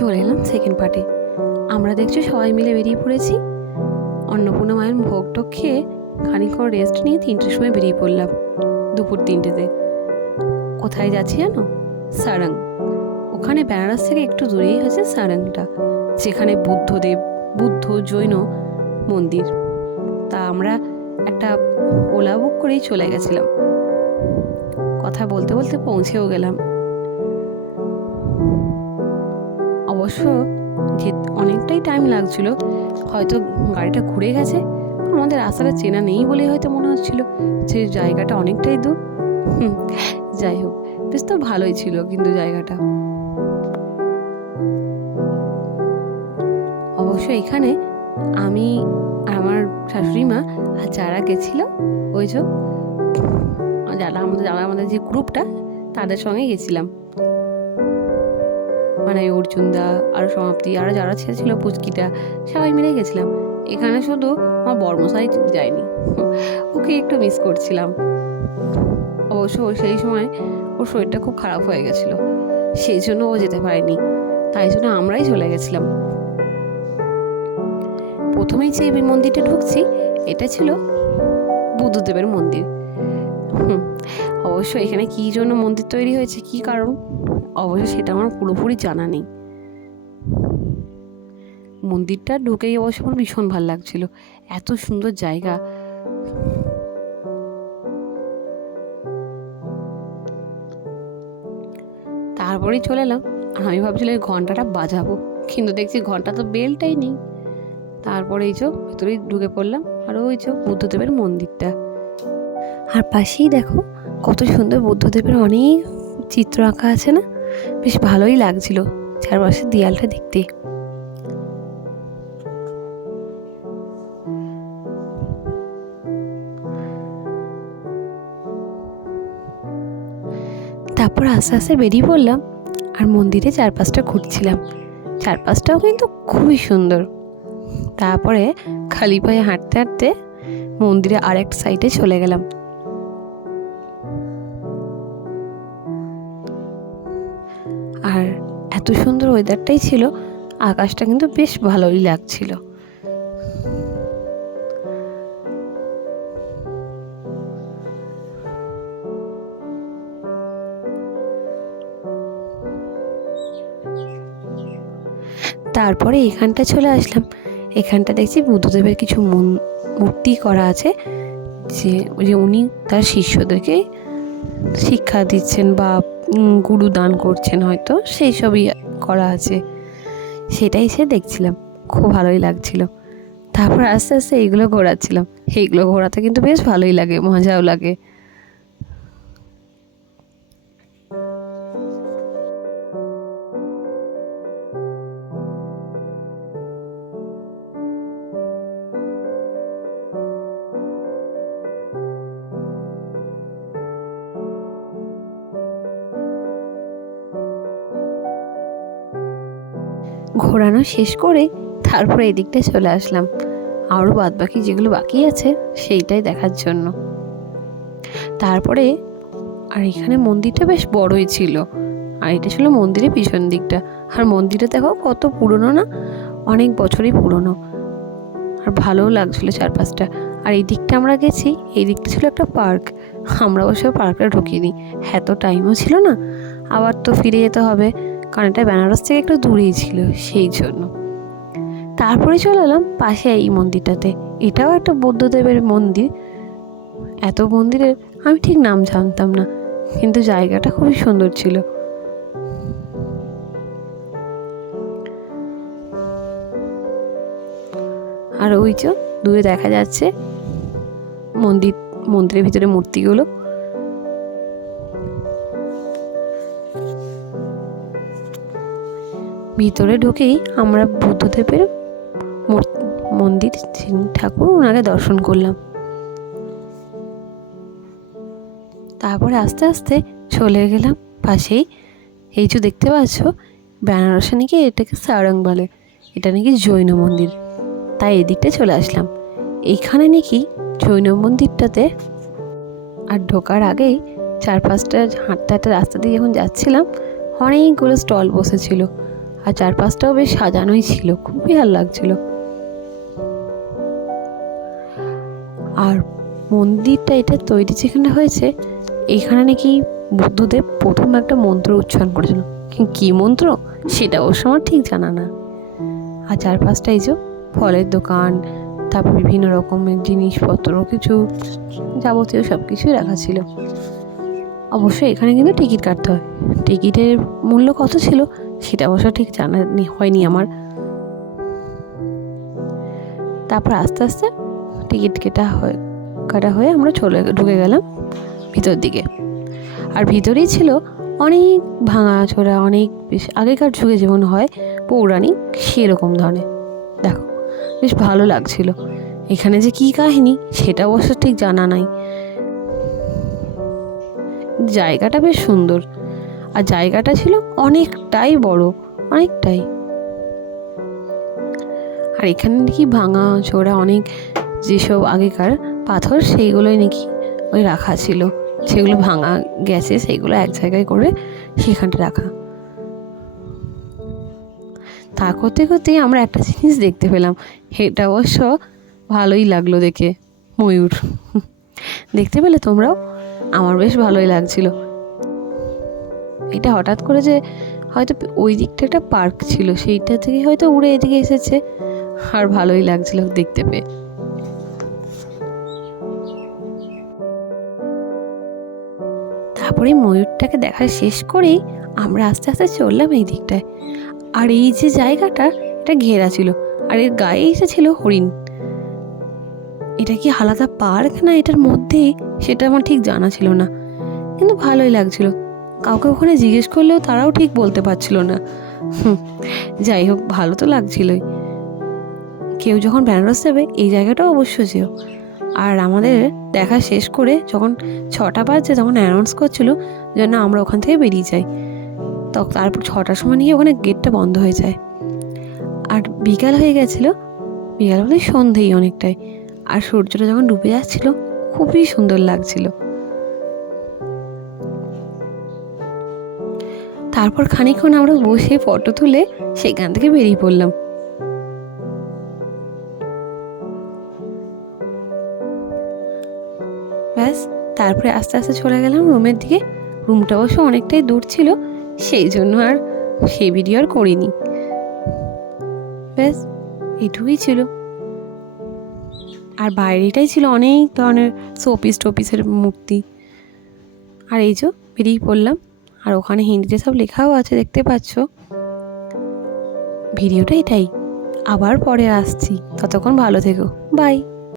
চলে এলাম সেকেন্ড পার্টে। আমরা দেখছি সবাই মিলে বেরিয়ে পড়েছি। অন্নপূর্ণা মায়ের ভোগ টোগ খেয়ে খানিকক্ষণ রেস্ট নিয়ে 3টের সময় বেরিয়ে পড়লাম, দুপুর 3টেতে। কোথায় যাচ্ছি জানো? সারাং। ওখানে বেনারস থেকে একটু দূরেই হয়েছে সারাংটা, যেখানে বুদ্ধ জৈন মন্দির। তা আমরা একটা ওলা বুক করেই চলে গেছিলাম। কথা বলতে বলতে পৌঁছেও গেলাম। অবশ্য যে অনেকটাই টাইম লাগছিল, হয়তো গাড়িটা ঘুরে গেছে, আমাদের রাস্তাটা চেনা নেই বলে হয়তো মনে হচ্ছিল যে জায়গাটা অনেকটাই দূর। যাই হোক, বেশ তো ভালোই ছিল কিন্তু জায়গাটা। অবশ্য এখানে আমি আর আমার শাশুড়ি মা আর যারা গেছিল, ওই যারা আমাদের যে গ্রুপটা, তাদের সঙ্গে গেছিলাম। মানে অর্জুনদা আর সমাপ্তি আরও যারা ছিল, পুচকিটা, সবাই মিলে গেছিলাম। এখানে শুধু আমার বর্মশাই যায়নি, ওকে একটু মিস করছিলাম। অবশ্য সেই সময় ওর শরীরটা খুব খারাপ হয়ে গেছিলো, সেই জন্য ও যেতে পারেনি, তাই জন্য আমরাই চলে গেছিলাম। প্রথমেই যে মন্দিরটা ঢুকছি, এটা ছিল বুদ্ধদেবের মন্দির। অবশ্য এখানে কী জন্য মন্দির তৈরি হয়েছে, কী কারণ, অবশ্য সেটা আমার পুরোপুরি জানা নেই। মন্দিরটা ঢুকেই অবশ্য আমার ভীষণ ভালো লাগছিল, এত সুন্দর জায়গা। তারপরেই চলে এলাম, আর আমি ভাবছিলাম এই ঘন্টাটা বাজাবো, কিন্তু দেখছি ঘন্টা তো বেলটাই নেই। তারপরে ভেতরেই ঢুকে পড়লাম, আর ওই বুদ্ধদেবের মন্দিরটা। আর পাশেই দেখো কত সুন্দর বুদ্ধদেবের অনেক চিত্র আঁকা আছে না, বেশ ভালোই লাগছিল চারপাশের দেয়ালটা দেখতে। তারপর আস্তে আস্তে বেরিয়ে পড়লাম, আর মন্দিরে চারপাশটা ঘুরছিলাম। চারপাশটাও কিন্তু খুবই সুন্দর। তারপরে খালি পায়ে হাঁটতে হাঁটতে মন্দিরে আরেক সাইডে চলে গেলাম। আর এত সুন্দর ওয়েদারটাই ছিল, আকাশটা কিন্তু বেশ ভালোই লাগছিল। তারপরে এখানটা চলে আসলাম। এখানটা দেখছি বুদ্ধদেবের কিছু মূর্তি করা আছে, যে উনি তার শিষ্যদেরকে শিক্ষা দিচ্ছেন বা গুরু দান করছেন, হয়তো সেই সবই করা আছে। সেটাই দেখছিলাম, খুব ভালোই লাগছিল। তারপর আস্তে আস্তে এইগুলো ঘোরাচ্ছিলাম। এইগুলো ঘোরাতে কিন্তু বেশ ভালোই লাগে, মজাও লাগে। ঘোরানো শেষ করে তারপরে এদিকটা চলে আসলাম, আরও বাদবাকি যেগুলো বাকি আছে সেইটাই দেখার জন্য। তারপরে আর এখানে মন্দিরটা বেশ বড়ই ছিল, আর এটা ছিল মন্দিরের পিছন দিকটা। আর মন্দিরটা দেখো কত পুরনো না, অনেক বছরই পুরনো, আর ভালোও লাগছিল চারপাশটা। আর এই দিকটা আমরা গেছি, এই দিকটা ছিল একটা পার্ক। আমরা অবশ্য পার্কটা ঢুকিনি, এত টাইমও ছিল না, আবার তো ফিরে যেতে হবে, কারণ এটা বেনারস থেকে একটু দূরেই ছিল, সেই জন্য। তারপরে চলে এলাম পাশে এই মন্দিরটাতে। এটাও একটা বুদ্ধদেবের মন্দির। এত মন্দিরের আমি ঠিক নাম জানতাম না, কিন্তু জায়গাটা খুবই সুন্দর ছিল। আর ওই দূরে দেখা যাচ্ছে মন্দিরের ভিতরে মূর্তিগুলো। ভিতরে ঢুকেই আমরা বুদ্ধদেবের মন্দির, ঠাকুর, ওনাকে দর্শন করলাম। তারপরে আস্তে আস্তে চলে গেলাম পাশেই। এই দেখতে পাচ্ছ, বেনারসে নাকি এটাকে সারাং বলে, এটা নাকি জৈন মন্দির, তাই এদিকটা চলে আসলাম। এইখানে নাকি জৈন মন্দিরটাতে, আর ঢোকার আগেই চারপাশটা হাঁটতে হাঁটতে রাস্তা দিয়ে যখন যাচ্ছিলাম, অনেকগুলো স্টল বসেছিল। আর চারপাশটাও বেশ সাজানোই ছিল, খুবই ভালো লাগছিল। আর মন্দিরটা এটা তৈরি যেখানে হয়েছে, এইখানে নাকি বুদ্ধদেব প্রথম একটা মন্ত্র উচ্চারণ করেছিল। কী মন্ত্র সেটা অবশ্য আমার ঠিক জানা না। আর চারপাশটা এই যে ফলের দোকান, তারপর বিভিন্ন রকমের জিনিসপত্র, কিছু যাবতীয় সব কিছুই রাখা ছিল। অবশ্যই এখানে কিন্তু টিকিট কাটতে হয়। টিকিটের মূল্য কত ছিল সেটা অবশ্য ঠিক জানা হয়নি আমার। তারপর আস্তে আস্তে টিকিট কাটা হয়ে আমরা ঢুকে গেলাম ভিতর দিকে। আর ভিতরেই ছিল অনেক ভাঙাচোরা, অনেক বেশ আগেকার যুগে যেমন হয় পৌরাণিক সেরকম ধরনের। দেখো বেশ ভালো লাগছিল। এখানে যে কী কাহিনী সেটা অবশ্য ঠিক জানা নাই। জায়গাটা বেশ সুন্দর, আর জায়গাটা ছিল অনেকটাই বড়, অনেকটাই। আর এখানে নাকি ভাঙা চোরা অনেক যেসব আগেকার পাথর সেইগুলোই নাকি ওই রাখা ছিল, সেগুলো ভাঙা গেছে, সেইগুলো এক জায়গায় করে সেখানটা রাখা। তা করতে করতেই আমরা একটা জিনিস দেখতে পেলাম, এটা অবশ্য ভালোই লাগলো দেখে, ময়ূর। দেখতে পেলে তোমরাও? আমার বেশ ভালোই লাগছিল। এটা হঠাৎ করে যে হয়তো ওই দিকটা একটা পার্ক ছিল, সেইটা থেকে হয়তো উড়ে এদিকে এসেছে, আর ভালোই লাগছিল দেখতে পেয়ে। তারপরে ময়ূরটাকে দেখা শেষ করেই আমরা আস্তে আস্তে চললাম এই দিকটায়। আর এই যে জায়গাটা, এটা ঘেরা ছিল, আর এর গায়ে এসেছিল হরিণ। এটা কি আলাদা পার্ক না এটার মধ্যেই সেটা আমার ঠিক জানা ছিল না, কিন্তু ভালোই লাগছিল। কাউকে ওখানে জিজ্ঞেস করলেও তারাও ঠিক বলতে পারছিল না। যাই হোক, ভালো তো লাগছিলই। কেউ যখন বেনারস যাবে এই জায়গাটাও অবশ্য যেও। আর আমাদের দেখা শেষ করে যখন 6টা বাজছে, তখন অ্যানাউন্স করছিল যেন আমরা ওখান থেকে বেরিয়ে যাই। তারপর 6টার সময় নিয়ে ওখানে গেটটা বন্ধ হয়ে যায়। আর বিকাল হয়ে গেছিলো, বিকাল বলতে সন্ধেই অনেকটাই। আর সূর্যটা যখন ডুবে যাচ্ছিল খুবই সুন্দর লাগছিল। তারপর খানিকক্ষণ আমরা বসে ফটো তুলে সেখান থেকে বেরিয়ে পড়লাম। ব্যাস, তারপরে আস্তে আস্তে চলে গেলাম রুমের দিকে। রুমটা অবশ্য অনেকটাই দূর ছিল, সেই জন্য আর সেই ভিডিও আর করিনি। ব্যাস এটুকুই ছিল। আর বাইরেটাই ছিল অনেক ধরনের শোপিস টোপিসের মূর্তি। আর এই যে বেরিয়ে পড়লাম, আর ওখানে হিন্দিতে সব লেখাও আছে, দেখতে পাচ্ছ। ভিডিওটা এটাই, আবার পরে আসছি, ততক্ষণ ভালো থেকো, বাই।